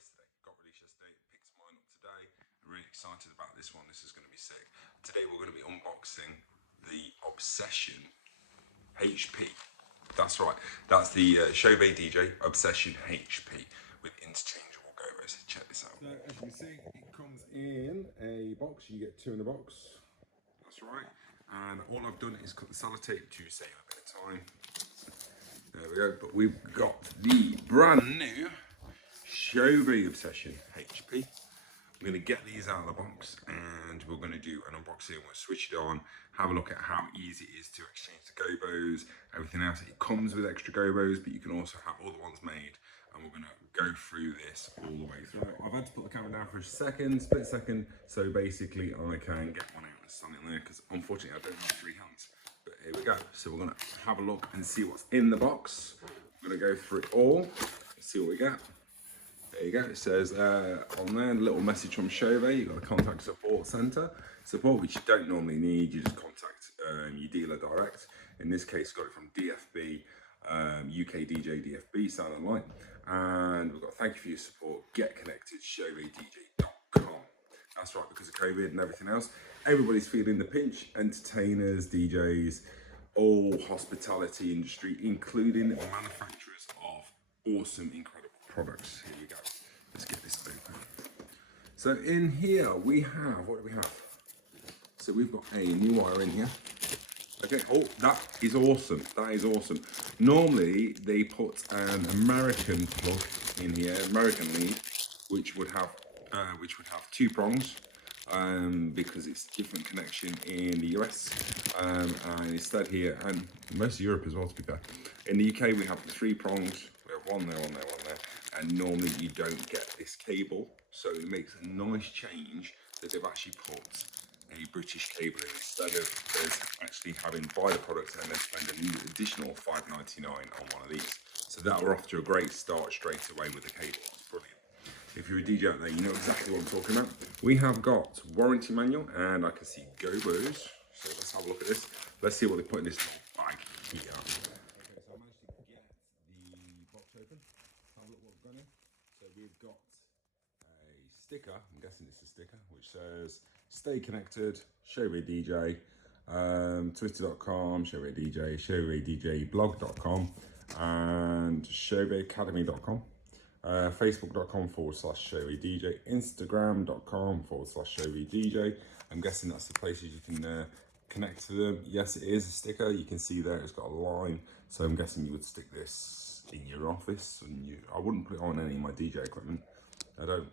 yesterday. Got released yesterday. Picked mine up today. I'm really excited about this one. This is going to be sick. Today we're going to be unboxing the Obsession HP. That's right. That's the Chauvet Obsession HP with interchangeable gobos. Check this out. So as you can see, it comes in a box. You get two in a box. That's right. And all I've done is cut the sellotape to save a bit of time. There we go. But we've got the brand new Chauvet Obsession HP. We're going to get these out of the box and we're going to do an unboxing. We'll switch it on, have a look at how easy it is to exchange the gobos, everything else. It comes with extra gobos, but you can also have other ones made. And we're going to go through this all the way through. I've had to put the camera down for a second, split second, so basically I can get one out and stand it there because unfortunately I don't have three hands. But here we go. So we're going to have a look and see what's in the box. We're going to go through it all, see what we get. There you go. It says on there, a little message from Chauvet. You've got a contact support centre. Support which you don't normally need. You just contact your dealer direct. In this case, got it from DFB, UK DJ DFB, sound and light. And we've got thank you for your support. Get connected, chauvetdj.com. That's right, because of COVID and everything else. Everybody's feeling the pinch. Entertainers, DJs, all hospitality industry, including manufacturers of awesome, incredible products. Here we go. Let's get this open. So in here we have, what do we have? So we've got a new wire in here. Okay, oh, that is awesome. That is awesome. Normally they put an American plug in here, American lead, which would have two prongs. Because it's different connection in the US, and instead here, and most of Europe as well to be fair. In the UK we have the three prongs, we have one there, one there, one there, and normally you don't get this cable, so it makes a nice change that they've actually put a British cable in instead of us actually having to buy the product and then spend an additional $5.99 on one of these. So that we're off to a great start straight away with the cable. It's brilliant. If you're a DJ out there, you know exactly what I'm talking about. We have got warranty manual and I can see gobos. So let's have a look at this. Let's see what they put in this little bag here. Okay, so I managed to get the box open. Have a look what we've got in. So we've got a sticker, I'm guessing it's a sticker, which says stay connected, Chauvet DJ, twitter.com, Chauvet DJ, chauvetdjblog.com, and chauvetacademy.com. Facebook.com/ChauvetDJ, Instagram.com/ChauvetDJ. I'm guessing that's the places you can connect to them. Yes, it is a sticker. You can see there it's got a line. So I'm guessing you would stick this in your office. And I wouldn't put it on any of my DJ equipment. I don't,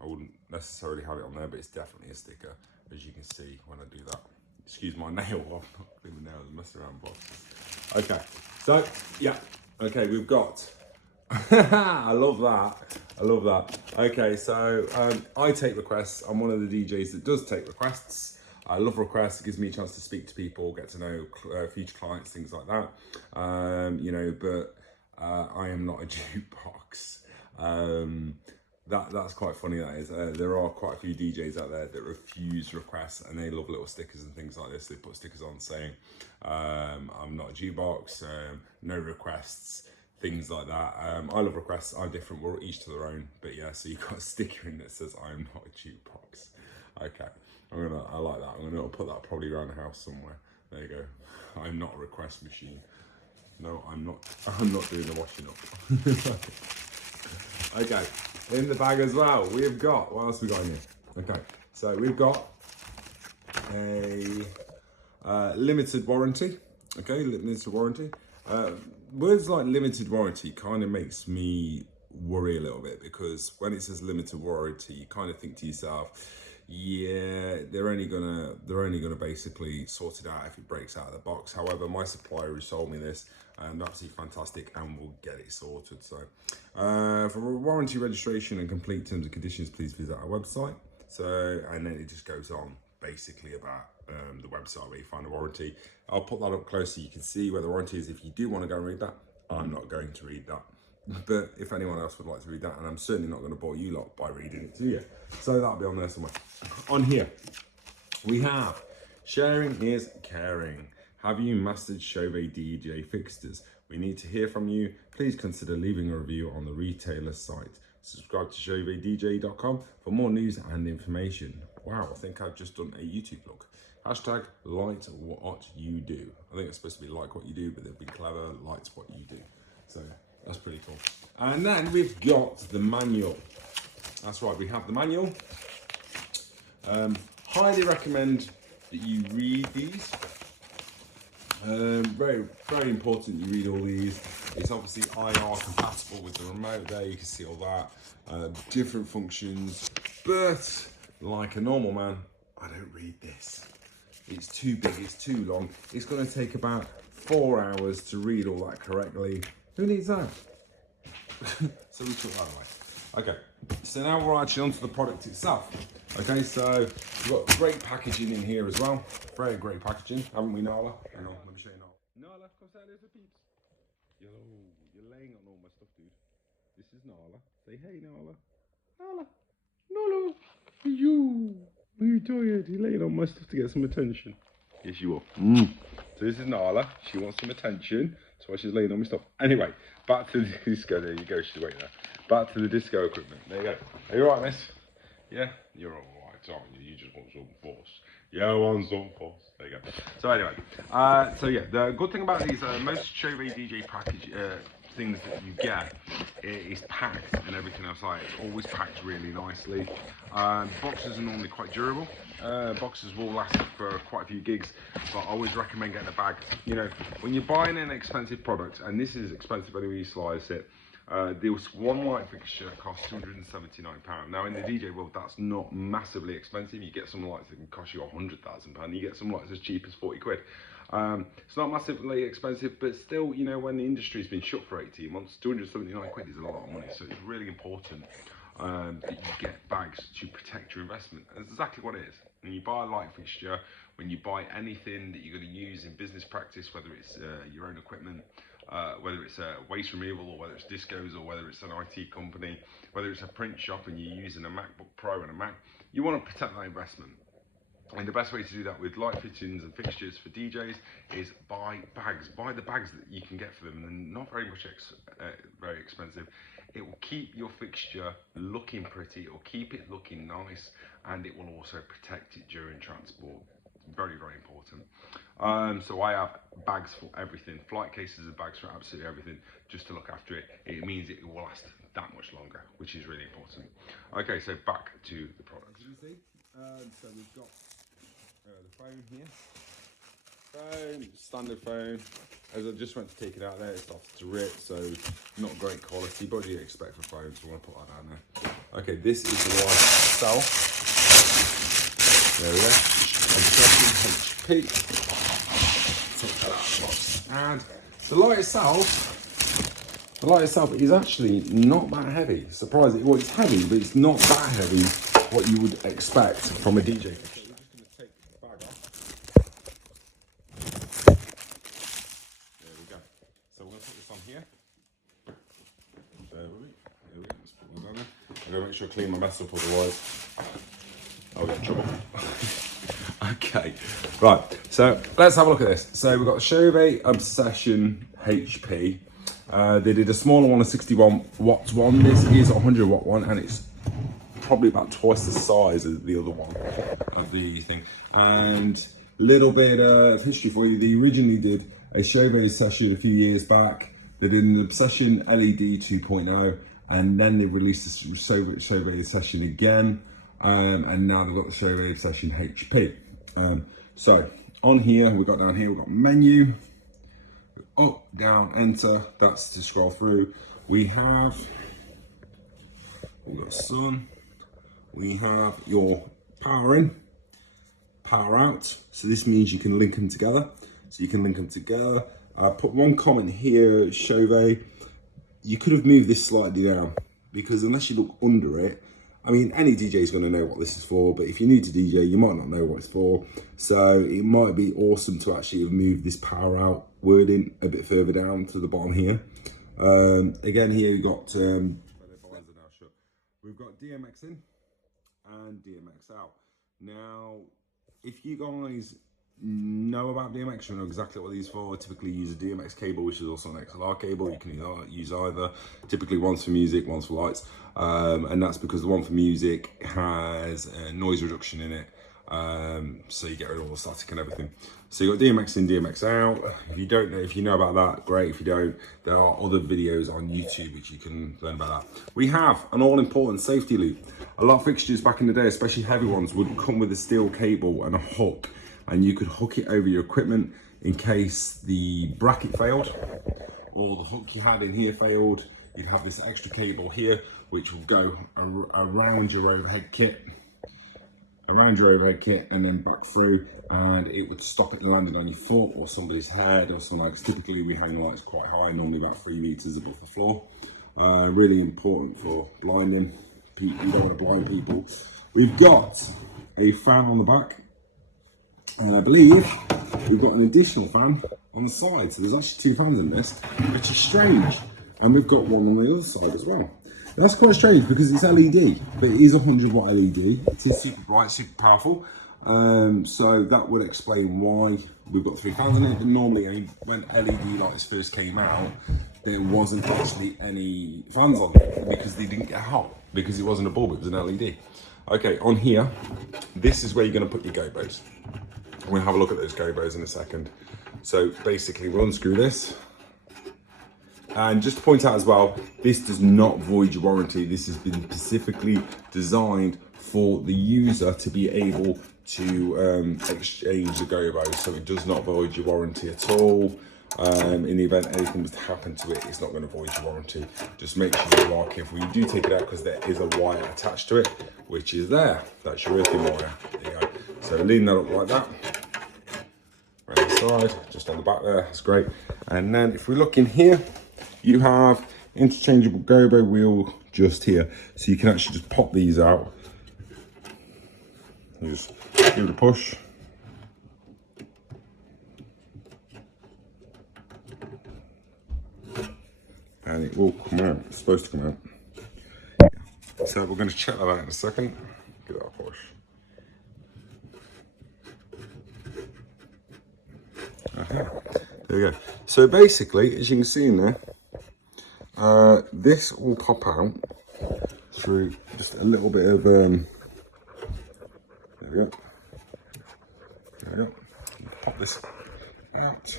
I wouldn't necessarily have it on there, but it's definitely a sticker, as you can see when I do that. Excuse my nail. I'm not doing the nails, messing around boxes. Okay, so yeah. Okay, we've got. I love that. I love that. Okay, so I take requests. I'm one of the DJs that does take requests. I love requests. It gives me a chance to speak to people, get to know future clients, things like that. But I am not a jukebox. That's quite funny, that is. There are quite a few DJs out there that refuse requests and they love little stickers and things like this. They put stickers on saying, I'm not a jukebox, no requests, things like that. I love requests. I'm different. We're each to their own. But yeah, so you've got a sticker in that says I'm not a jukebox. Okay, I like that. I'm gonna put that probably around the house somewhere. There you go. I'm not a request machine. No, I'm not doing the washing up. Okay, in the bag as well, we've got, what else we got in here? Okay, so we've got a limited warranty. Okay, limited warranty. Words like limited warranty kind of makes me worry a little bit, because when it says limited warranty, you kind of think to yourself, yeah, they're only gonna basically sort it out if it breaks out of the box. However, my supplier who sold me this, and absolutely fantastic, and we'll get it sorted. So for warranty registration and complete terms and conditions, please visit our website. So, and then it just goes on basically about the website where you find a warranty. I'll put that up close so you can see where the warranty is if you do want to go and read that. I'm not going to read that, but if anyone else would like to read that, and I'm certainly not going to bore you lot by reading it to you, so that'll be on there somewhere. On here we have sharing is caring. Have you mastered Chauvet DJ fixtures? We need to hear from you. Please consider leaving a review on the retailer site. Subscribe to ChauvetDJ.com for more news and information. Wow, I think I've just done a YouTube vlog. Hashtag light what you do. I think it's supposed to be like what you do, but they've been clever, light what you do. So that's pretty cool. And then we've got the manual. That's right, we have the manual. Highly recommend that you read these. Very, very important you read all these. It's obviously IR compatible with the remote there, you can see all that. Different functions, but like a normal man, I don't read this. It's too big, it's too long. It's going to take about 4 hours to read all that correctly. Who needs that? So we took that away. Okay, so now we're actually onto the product itself. Okay, so we've got great packaging in here as well. Very great packaging, haven't we, Nala? Hang on, let me show you Nala. Nala, come say hello to peeps. Yo, you're laying on all my stuff, dude. This is Nala. Say hey, Nala. Nala. Nala. You. Are you tired? You're laying on my stuff to get some attention. Yes, you are. So this is Nala. She wants some attention. That's why she's laying on my stuff. Anyway, back to the disco. There you go. She's waiting there. Back to the disco equipment. There you go. Are you alright, miss? Yeah? You're alright, aren't you? You just want some force. Yeah, I want some force. There you go. So anyway, so yeah, the good thing about these, most Chauvet DJ package things that you get is packed and everything else like it. It's always packed really nicely. Boxes are normally quite durable. Boxes will last for quite a few gigs, but I always recommend getting a bag. You know, when you're buying an expensive product, and this is expensive anyway you slice it, this one light fixture costs £279. Now in the DJ world, that's not massively expensive. You get some lights that can cost you £100,000. You get some lights as cheap as 40 quid. It's not massively expensive, but still, you know, when the industry's been shut for 18 months, 279 quid is a lot of money. So it's really important that you get bags to protect your investment. That's exactly what it is. When you buy a light fixture, when you buy anything that you're going to use in business practice, whether it's your own equipment, whether it's a waste removal, or whether it's discos, or whether it's an IT company, whether it's a print shop and you're using a MacBook Pro and a Mac, you want to protect that investment. And the best way to do that with light fittings and fixtures for DJs is buy bags. Buy the bags that you can get for them, and they're not very much very expensive. It will keep your fixture looking pretty, it will keep it looking nice, and it will also protect it during transport. Very, very important. So I have bags for everything. Flight cases and bags for absolutely everything, just to look after it. It means it will last that much longer, which is really important. Okay, so back to the product. As you can see, so we've got the phone here. Phone, standard phone. As I just went to take it out there, it's off to rip, so not great quality, but what do you expect for phones? So I want to put that down there. Okay, this is the light itself. There we go. Obsession HP. Take that out of the box. And the light itself is actually not that heavy. Surprisingly, well, it's heavy, but it's not that heavy what you would expect from a DJ fixture. We're just going to take the bag off. There we go. So we're going to put this on here. There we go. Let's put that down there. I'm going to make sure I clean my mess up, otherwise I'll get in trouble. Okay, right, so let's have a look at this. So we've got Chauvet Obsession HP. They did a smaller one, a 61 watts one. This is a 100 watt one, and it's probably about twice the size of the other one of the thing. And a little bit of history for you. They originally did a Chauvet session a few years back. They did an Obsession LED 2.0, and then they released the Chauvet session again. And now they've got the Chauvet Obsession HP. So on here, we've got menu, up, down, enter, that's to scroll through. We've got sun, we have your power in, power out. So this means you can link them together. I put one comment here, Chauvet, you could have moved this slightly down, because unless you look under it, I mean, any DJ is going to know what this is for, but if you're new to DJ, you might not know what it's for. So it might be awesome to actually move this power out wording a bit further down to the bottom here. Again, here we've got we've got DMX in and DMX out. Now, if you guys know about DMX, you know exactly what these are for. Typically use a DMX cable, which is also an XLR cable. You can use either. Typically one's for music, one's for lights. And that's because the one for music has noise reduction in it. So you get rid of all the static and everything. So you got DMX in, DMX out. If you don't know, if you know about that, great. If you don't, there are other videos on YouTube which you can learn about that. We have an all-important safety loop. A lot of fixtures back in the day, especially heavy ones, would come with a steel cable and a hook, and you could hook it over your equipment in case the bracket failed or the hook you had in here failed. You'd have this extra cable here which will go around your overhead kit, and then back through, and it would stop it landing on your foot or somebody's head or something like that. Typically we hang lights quite high, normally about 3 meters above the floor. Really important for blinding people. You don't want to blind people. We've got a fan on the back, and I believe we've got an additional fan on the side. So there's actually 2 fans in this, which is strange. And we've got one on the other side as well. That's quite strange because it's LED, but it is a 100-watt LED. It is super bright, super powerful. So that would explain why we've got 3 fans in it. But normally, when LED lights first came out, there wasn't actually any fans on it because they didn't get hot, because it wasn't a bulb, it was an LED. Okay, on here, this is where you're going to put your gobos. We'll have a look at those gobos in a second. So basically, we'll unscrew this. And just to point out as well, this does not void your warranty. This has been specifically designed for the user to be able to exchange the gobos. So it does not void your warranty at all. In the event anything was to happen to it, it's not going to void your warranty. Just make sure you are careful. You do take it out because there is a wire attached to it, which is there. That's your earthing wire. There you go. So lean that up like that. Right on the side, just on the back there. That's great. And then if we look in here, you have interchangeable gobo wheel just here. So you can actually just pop these out. You just give it a push. And it will come out. It's supposed to come out. So we're going to check that out in a second. Give that a push. There we go. So basically, as you can see in there, this will pop out through just a little bit of, there we go. There we go. Pop this out.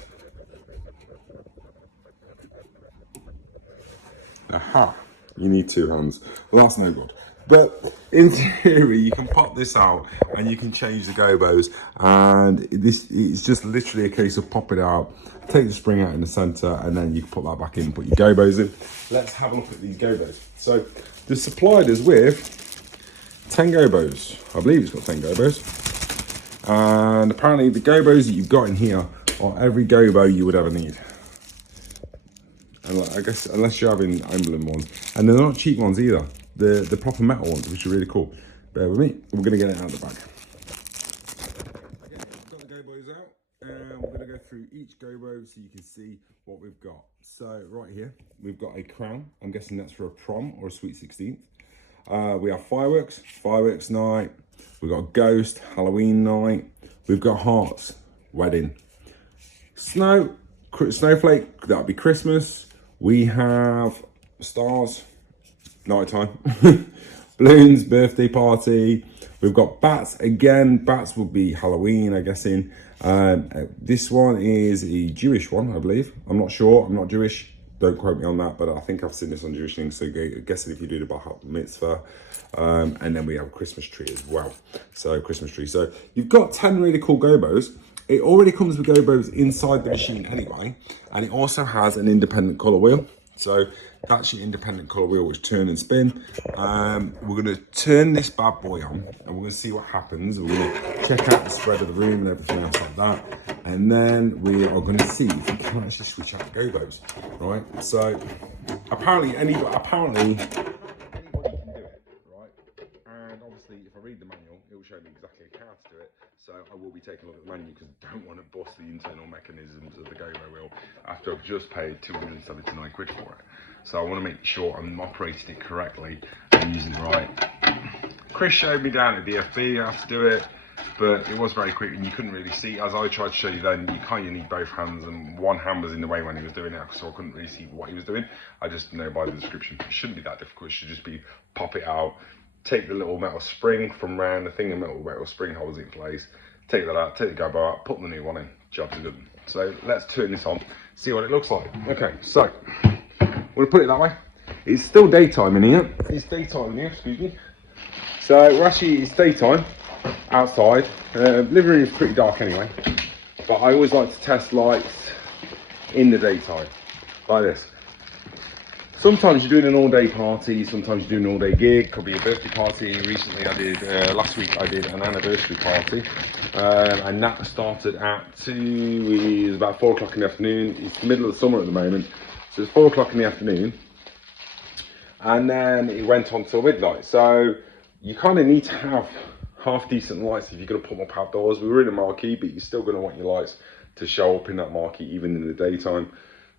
Aha, you need 2 hands. Well, that's no good. But in theory, you can pop this out and you can change the gobos. And this is just literally a case of pop it out, take the spring out in the center, and then you can put that back in and put your gobos in. Let's have a look at these gobos. So they're supplied us with 10 gobos. I believe it's got 10 gobos. And apparently the gobos that you've got in here are every gobo you would ever need. And I guess unless you're having emblem ones. And they're not cheap ones either. The proper metal ones, which are really cool. Bear with me. We're going to get it out of the bag. Okay, got the gobos out. And we're going to go through each gobo so you can see what we've got. So right here, we've got a crown. I'm guessing that's for a prom or a sweet 16th. We have fireworks night. We've got ghost, Halloween night. We've got hearts, wedding. Snowflake, that'll be Christmas. We have stars, nighttime. Balloons, birthday party. We've got bats again. Bats will be Halloween, I'm guessing. This one is a Jewish one, I believe. I'm not sure. I'm not Jewish. Don't quote me on that, but I think I've seen this on Jewish things. So I'm guessing if you do the Bar Mitzvah. And then we have a Christmas tree as well. So Christmas tree. So you've got 10 really cool gobos. It already comes with gobos inside the machine anyway. And it also has an independent color wheel. So that's your independent color wheel, which turn and spin. We're going to turn this bad boy on and we're going to see what happens. We're going to check out the spread of the room and everything else like that. And then we are going to see if we can actually switch out the gobos, right? So apparently anybody can do it, right? And obviously if I read the manual, it will show me exactly how to do it. So I will be taking a look at the manual because I don't want to bust the internal mechanisms of the gobo wheel after I've just paid 279 quid for it. So I want to make sure I'm operating it correctly and using it right. Chris showed me down at DFB how to do it. but it was very quick and you couldn't really see. As I tried to show you then, you kind of need both hands, and one hand was in the way when he was doing it, so I couldn't really see what he was doing. I just know by the description. It shouldn't be that difficult. It should just be pop it out, take the little metal spring from round the thing, and metal spring holds it in place. Take that out, take the gobbo out, put the new one in. Jobs are good. So let's turn this on, see what it looks like. Okay, so we'll put it that way. It's still daytime in here. It's daytime in here, excuse me. So it's daytime outside. Living room is pretty dark anyway, but I always like to test lights in the daytime, like this. Sometimes you're doing an all-day party, sometimes you're doing an all-day gig. Could be a birthday party. Recently I did, last week I did an anniversary party, and that started at it was about 4 o'clock in the afternoon. It's the middle of the summer at the moment, so it's 4 o'clock in the afternoon, and then it went on till midnight. So you kind of need to have half decent lights if you're going to put them up outdoors. We were in a marquee, but you're still going to want your lights to show up in that marquee even in the daytime.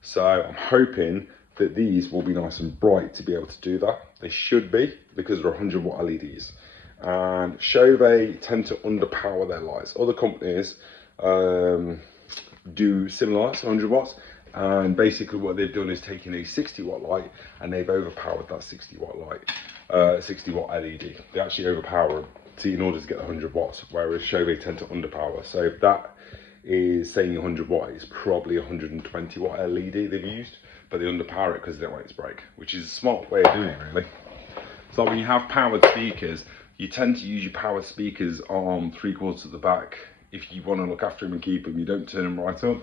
So I'm hoping that these will be nice and bright to be able to do that. They should be, because they're 100 watt LEDs. And Chauvet tend to underpower their lights. Other companies do similar lights, 100 watts. And basically what they've done is taken a 60 watt light and they've overpowered that 60 watt light, 60 watt LED. They actually overpower them in order to get the 100 watts, whereas Chauvet tend to underpower. So if that is saying 100 watt, it's probably 120 watt LED they've used, but they underpower it because they don't want it to break, which is a smart way of doing it, really. So when you have powered speakers, you tend to use your powered speakers on 3/4 at the back. If you want to look after them and keep them, you don't turn them right up.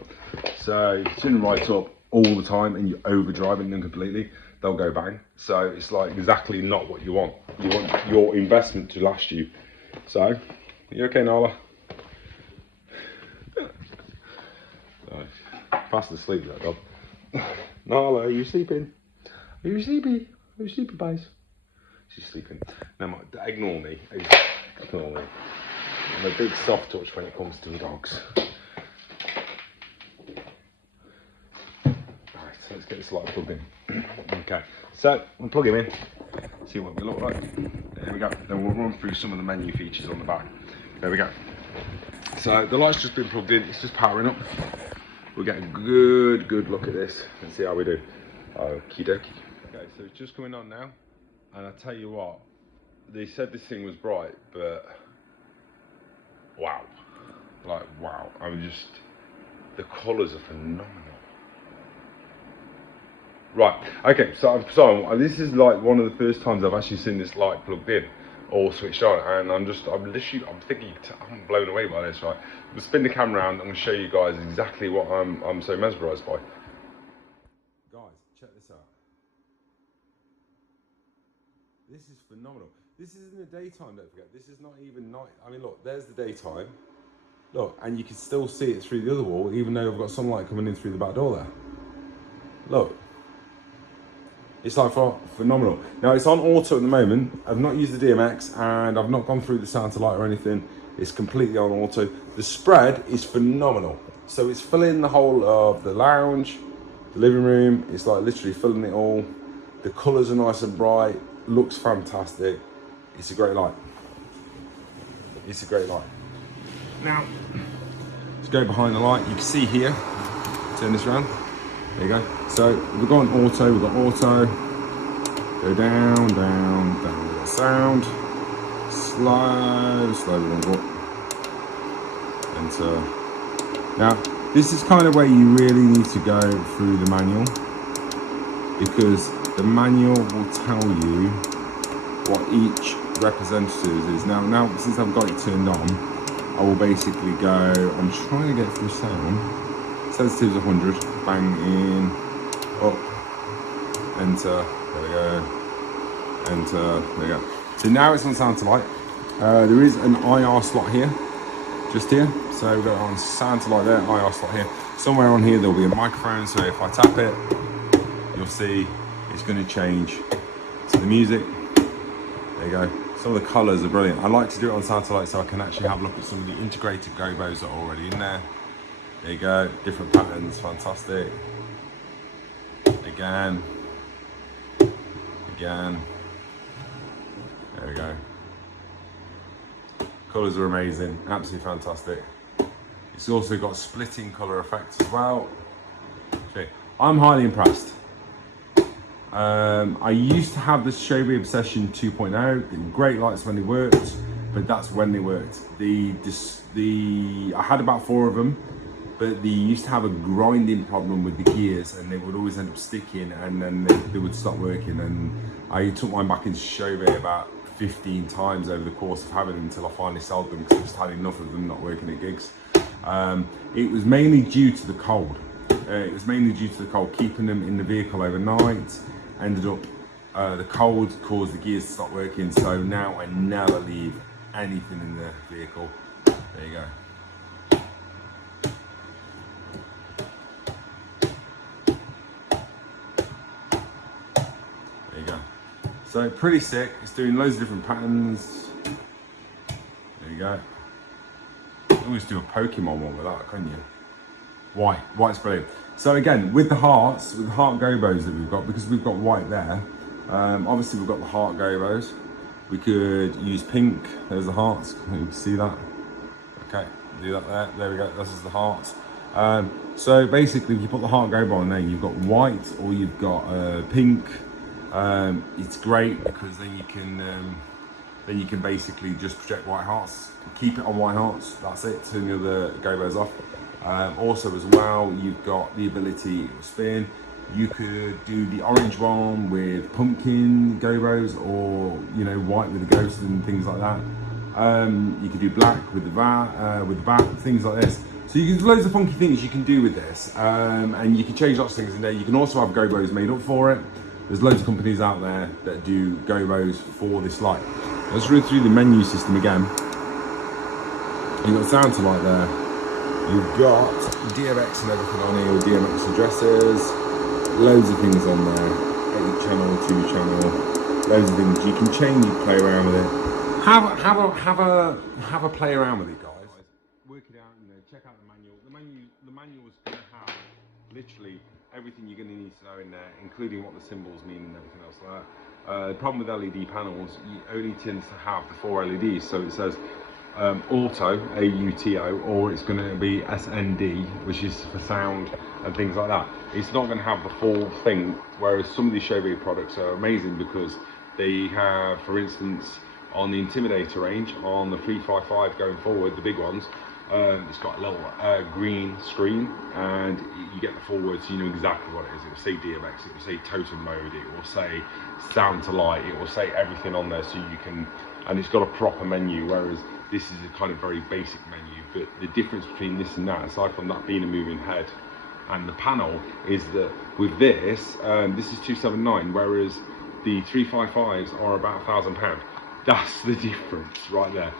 So if you turn them right up all the time and you're overdriving them completely, they'll go bang. So it's like exactly not what you want. You want your investment to last you. So, are you okay, Nala? Fast asleep, that dog. Nala, are you sleeping? Are you sleepy? Are you sleepy, boys? She's sleeping. No, ignore me. Ignore me. I'm a big soft touch when it comes to dogs. Right, so let's get this light plugged in. Okay, so we'll plug him in, see what we look like. There we go. Then we'll run through some of the menu features on the back. There we go. So the light's just been plugged in, it's just powering up. We'll get a good look at this and see how we do. Okie dokie. Okay, so it's just coming on now, and I tell you what, they said this thing was bright, but wow, like wow. The colours are phenomenal. Right, okay, so this is like one of the first times I've actually seen this light plugged in or switched on, and I'm thinking, I'm blown away by this, right? We'll spin the camera around, I'm going to show you guys exactly what I'm so mesmerised by. Guys, check this out. This is phenomenal. This is in the daytime, don't forget. This is not even night. I mean, look, there's the daytime. Look, and you can still see it through the other wall, even though I've got sunlight coming in through the back door there. Look. It's like phenomenal. Now it's on auto at the moment. I've not used the DMX and I've not gone through the sound to light or anything. It's completely on auto. The spread is phenomenal. So it's filling the whole of the lounge, the living room. It's like literally filling it all. The colours are nice and bright. Looks fantastic. It's a great light. It's a great light. Now, let's go behind the light. You can see here. Turn this around. There you go. So we've got auto, we've got auto. Go down, down, down with the sound. Slowly on up. Enter. Now, this is kind of where you really need to go through the manual, because the manual will tell you what each representative is. Now since I've got it turned on, I will basically go, I'm trying to get through sound. Sensitive's 100, bang in, up, enter, there we go, enter, there we go. So now it's on sound to light. There is an IR slot here, just here. So we've got on sound to light there, IR slot here. Somewhere on here there'll be a microphone, so if I tap it, you'll see it's going to change to the music. There you go. Some of the colours are brilliant. I like to do it on sound to light so I can actually have a look at some of the integrated gobos that are already in there. There you go, different patterns, fantastic. Again. There we go. Colours are amazing, absolutely fantastic. It's also got splitting colour effects as well. Okay. I'm highly impressed. I used to have the Chauvet Obsession 2.0, great lights when they worked, but that's when they worked. I had about 4 of them, but they used to have a grinding problem with the gears, and they would always end up sticking, and then they would stop working. And I took mine back into Chauvet about 15 times over the course of having them until I finally sold them because I just had enough of them not working at gigs. It was mainly due to the cold. Keeping them in the vehicle overnight. Ended up, the cold caused the gears to stop working, so now I never leave anything in the vehicle. There you go. There you go. So pretty sick. It's doing loads of different patterns. There you go. You can always do a Pokemon one with that, couldn't you? White's brilliant. So again, with the heart gobos that we've got, because we've got white there, obviously we've got the heart gobos. We could use pink. There's the hearts. You can see that. Okay, do that there. There we go. This is the hearts. So basically, if you put the heart gobo on there, you've got white or you've got pink. It's great because then you can basically just project white hearts, keep it on white hearts. That's it. Turn the other gobos off. Also as well, you've got the ability to spin. You could do the orange one with pumpkin gobos, or white with the ghost and things like that. You could do black with the bat, things like this. So there's loads of funky things you can do with this, and you can change lots of things in there. You can also have gobos made up for it. There's loads of companies out there that do gobos for this light. Let's read through the menu system again. You've got sound to light there. You've got DMX and everything on here, DMX addresses, loads of things on there, 8 channel, 2 channel, loads of things. You can change, you play around with it. Have a play around with it, guys. Work it out, check out the manual. The manual is going to have literally everything you're going to need to know in there, including what the symbols mean and everything else like that. The problem with LED panels, you only tend to have the 4 LEDs, so it says auto, AUTO, or it's going to be SND, which is for sound and things like that. It's not going to have the full thing, whereas some of these Chauvet products are amazing because they have, for instance, on the Intimidator range, on the 355 going forward, the big ones, it's got a little green screen, and you get the full word, so you know exactly what it is. It will say DMX, it will say totem mode, it will say sound to light, it will say everything on there, so you can, and it's got a proper menu, whereas this is a kind of very basic menu. But the difference between this and that, aside from that being a moving head and the panel, is that with this, this is 279, whereas the 355s are about £1,000. That's the difference right there.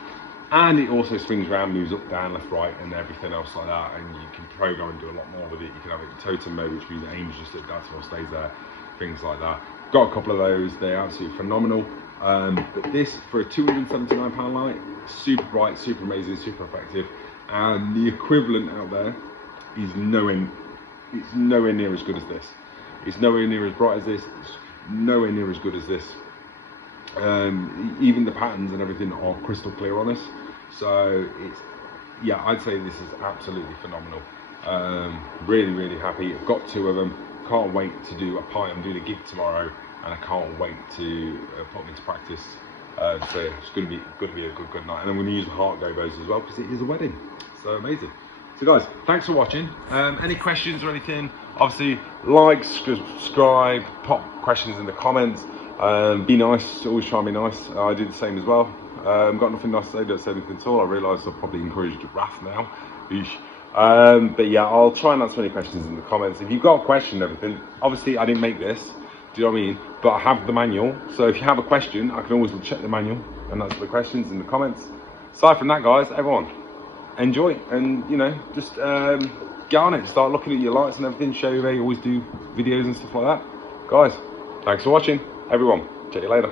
And it also swings around, moves up, down, left, right, and everything else like that. And you can program and do a lot more with it. You can have it in totem mode, which means it aims just at that's what stays there, things like that. Got a couple of those, they're absolutely phenomenal. But this, for a £279 light, super bright, super amazing, super effective. And the equivalent out there is it's nowhere near as good as this. It's nowhere near as bright as this. It's nowhere near as good as this. Even the patterns and everything are crystal clear on us. So it's, yeah, I'd say this is absolutely phenomenal. Really, really happy. I've got 2 of them. Can't wait to do a pie. I'm doing a gig tomorrow, and I can't wait to put them into practice. So it's going to be a good night. And I'm going to use the heart gobos as well because it is a wedding. So amazing. So guys, thanks for watching. Any questions or anything, obviously like, subscribe, pop questions in the comments. Be nice, always try and be nice. I do the same as well. Got nothing nice to say, don't say anything at all. I realise I've probably encouraged wrath now. But yeah, I'll try and answer any questions in the comments. If you've got a question and everything, obviously I didn't make this, do you know what I mean? But I have the manual, so if you have a question, I can always check the manual and answer the questions in the comments. Aside from that, guys, everyone, enjoy, and just get on it, start looking at your lights and everything. Chauvet always do videos and stuff like that. Guys, thanks for watching, everyone. Check you later.